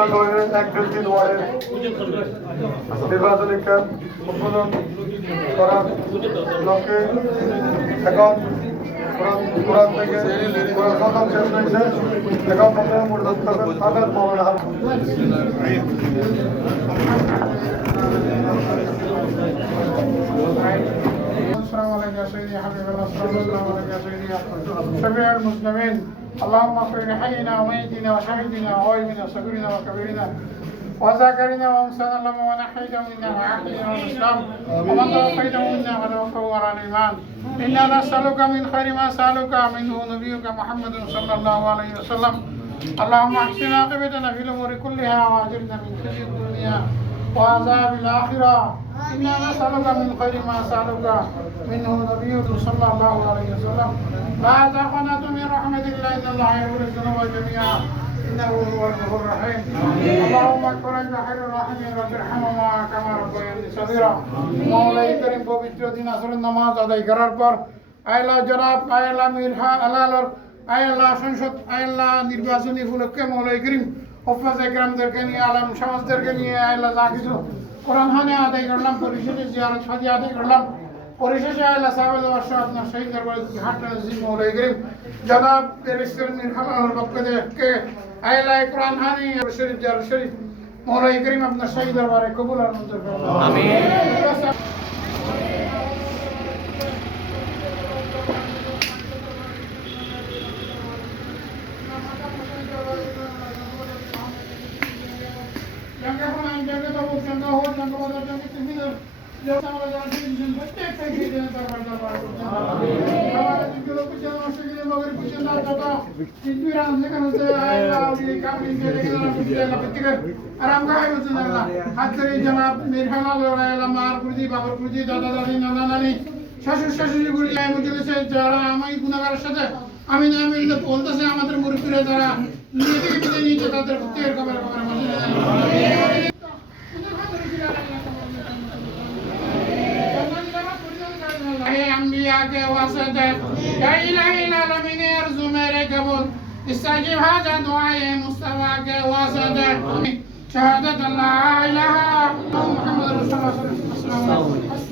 নগরের 1-3 ওয়ার্ডের নির্বাচনী ক্যাম্প উদ্বোধন করার লক্ষ্যে এখন কোরআন থেকে প্রথম শেষ হয়েছে। এখন আগাত মৌলানা السلام عليك يا سيدي يا حبيب الله، السلام عليك يا سيدي يا شفيع المسلمين. اللهم اغفر لحينا وميتنا وشهيدنا وغائبنا وصغيرنا وكبيرنا وذاكرنا وانسانا لما ونحيته منا وعافينا والاسلام ومن توفيته منا وتوفه على الايمان. انا نسالك من خير ما سالك منه نبيك محمد صلى الله عليه وسلم. اللهم احسن عاقبتنا في الامور كلها واجرنا من خزي الدنيا وعذاب الاخره. انا نسالك من خير ما سالك منه نبيك صلى الله عليه وسلم. لا تقنطوا من رحمه الله ان الله يغفر الذنوب جميعا انه هو الغفور الرحيم. اللهم اغفر بخير الراحمين رب ارحمهما كما ربياني صغيرا. مولاي كريم পবিত্র দিন আসরের নামাজ আদায় করার পর আল্লাহ জনাব আল্লাহ মিরহা আলালর আল্লাহ সংসদ আল্লাহ নির্বাচনী উপলক্ষে মৌলাই করিম হফাজে کرامদেরকে নিয়ে আলম সমাজদেরকে নিয়ে আল্লাহ যা কিছু কোরআন হানে আদায় করলাম, পরিশেষে জিয়ারত ফাজি আদায় করলাম, পরিশেষে আল্লাহ সাহাবাদ বর্ষ আপনার শহীদ দরবারে হাঁটনা নজিব মৌলাই করিম জনাব ব্যারিস্টার মিরহালার পক্ষ থেকে আল্লাহ কোরআন হানি শরীফ জিয়ারত শরীফ মৌলাই করিম আপনার শহীদ দরবারে কবুল আর মঞ্জুর করুন। আমিন। যারা আমি গুণাগারের সাথে আমি বলতেছে আমাদের মুরব্বীরা যারা নিজে থেকে বিদায় নিয়েছে তাদের প্রত্যেকের কবর কবরের মধ্যে أنبياء के वास्ते या इलाही आलमीन अर्ज़ु मेरे कबूल इस्ताजिब हाजा दुआए मुस्तफा के वास्ते शहादत अल्लाह इलाहा मुहम्मद रसूलुल्लाह सल्लल्लाहु अलैहि वसल्लम।